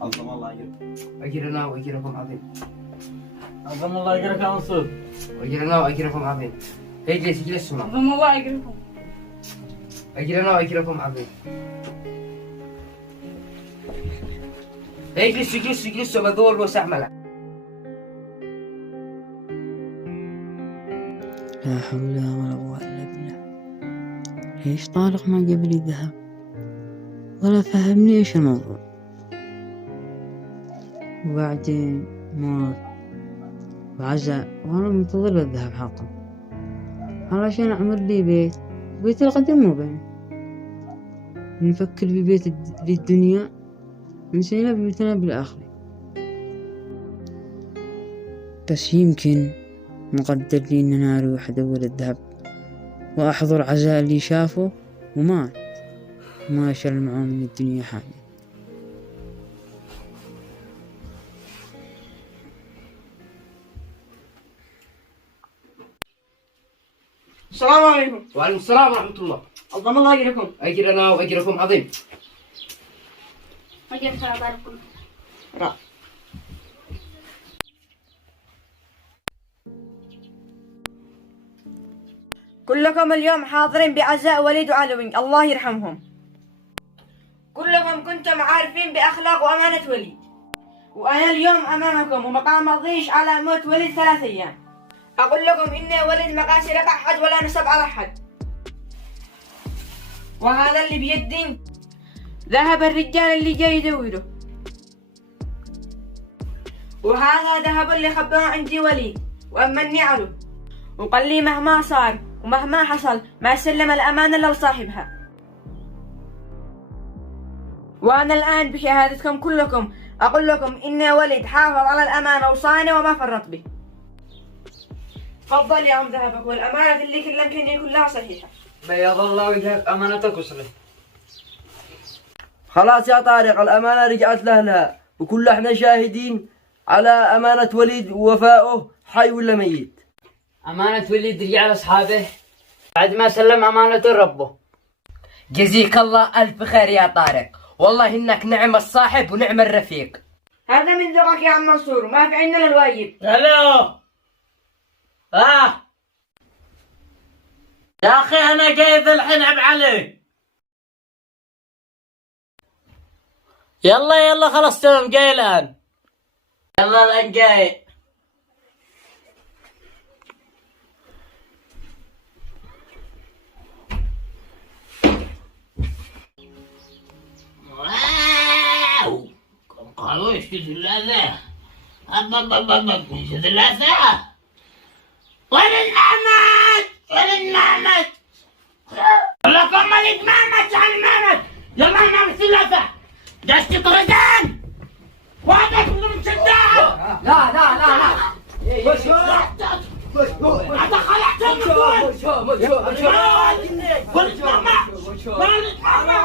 عظم الله أجرك. أجرنا وأجركم عظيم. عظم الله أجرك يا منصور. وأجرنا وأجركم عظيم. اجلس اجلس هنا. عظم الله أجركم. أجرنا وأجركم عظيم. اجلس اجلس اجلس وبدور وسأعمل. لا حول ولا قوة إلا بالله. ليش طارق ما جاب لي ذهب ولا فهمني إيش الموضوع؟ وبعدين موت وعزاء وأنا منتظر الذهب حقا علشان أعمل لي بيت القدم مو بيني. نفكر ببيت للدنيا نسينا ببيتنا بالآخرة. بس يمكن مقدر لي إن أنا أروح أدور الذهب وأحضر عزاء اللي شافه ومات ما شل معه من الدنيا حاجة. السلام عليكم. وعليكم السلام ورحمة الله. عظم الله أجركم. أجرنا وأجركم عظيم. أجرك يا باركم. كلكم اليوم حاضرين بعزاء وليد وعلوي الله يرحمهم. كلكم كنتم عارفين بأخلاق وأمانة وليد، وأنا اليوم أمامكم ومقام أضيش على موت وليد 3 أيام. أقول لكم إن وليد ما قاسي لك أحد ولا نسب على أحد، وهذا اللي بيدي ذهب الرجال اللي جاي يدوره، وهذا ذهب اللي خباه عندي وليد وأمني عليه وقال لي مهما صار ومهما حصل ما سلم الأمانة لصاحبها. وأنا الآن بشهادتكم كلكم أقول لكم إن وليد حافظ على الأمانة وصانه وما فرط به. تفضل يا عم ذهبك، والأمانة اللي كلمتني كلها صحيحة. بيض الله وجهك أمانتك وصلت. خلاص يا طارق الأمانة رجعت لأهلها وكل احنا شاهدين على أمانة وليد ووفائه حي ولا ميت. أمانة وليد رجع لأصحابه بعد ما سلم أمانته ربه. جزيك الله ألف خير يا طارق، والله إنك نعم الصاحب ونعم الرفيق. هذا من ذوقك يا عم منصور، ما في عندنا الواجب. هلو. يا أخي أنا جاي ذا الحين عب علي. يلا خلاص تمام جاي الآن. يلا الآن جاي. واو كم قالوا ايش ثلاثة. ايش ثلاثة. وين المعمد؟ لكم وليد معمد عن المعمد. يلا معمد ثلاثة. جالس تطردان. واحدة من شداد. لا وش هذا خلعتهم دول. وليد معمد.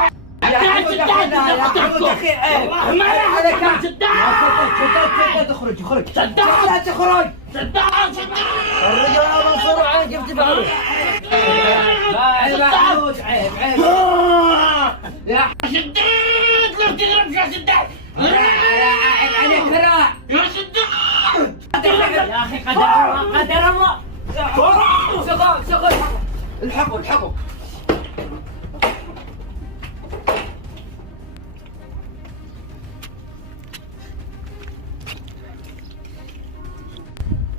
الرجال منصور وعين كيف تفعلوا؟ عيب يا شداد لو تضرب يا شداد. عليك كراع يا شداد. يا أخي قدر الله سقط الحقوا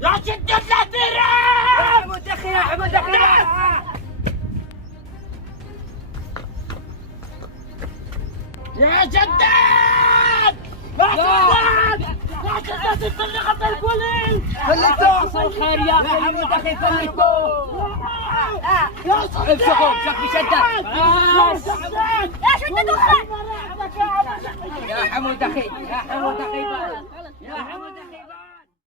يا شداد لا تهرب. يا حمود أخي يا شداد. لا تستني خطر البوليس. حصل خير يا حمود أخي يا شداد يا حمود أخي. يا حمود